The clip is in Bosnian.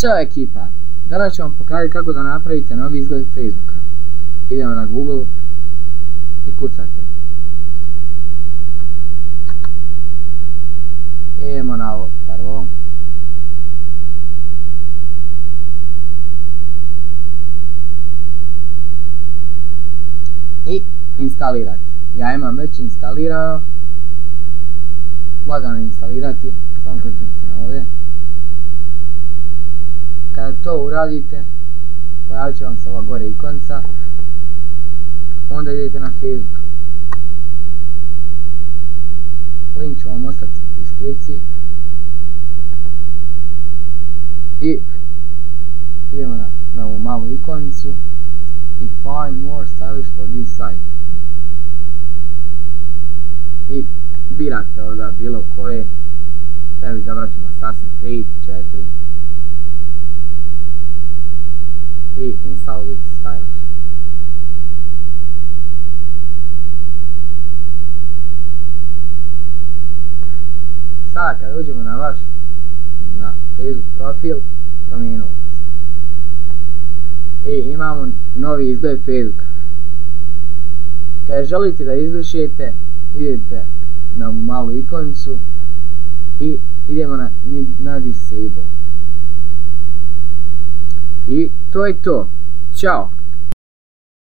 Ćao ekipa, danas ću vam pokazati kako da napravite novi izgled Facebooka. Idemo na Google i kucate. Idemo na ovo prvo. I instalirate. Ja imam već instalirano. Lagano instalirati, samo kliknete na ovdje. Kada to uradite, pojavit će vam se ova gore ikonca. Onda idete na Facebook. Link ću vam ostati u deskripciji. I idemo na ovu malu ikonicu i find more stylish for this site. I birate ovdje bilo koje. Evo izabrat ćemo Assassin's Creed 4. I install with stylish. Sada kad uđemo na Facebook profil, promijenilo se. I imamo novi izgled Facebooka. Kad želite da izbrišete, idete na ovu malu ikonicu i idemo na disable. I to je to. Ćao!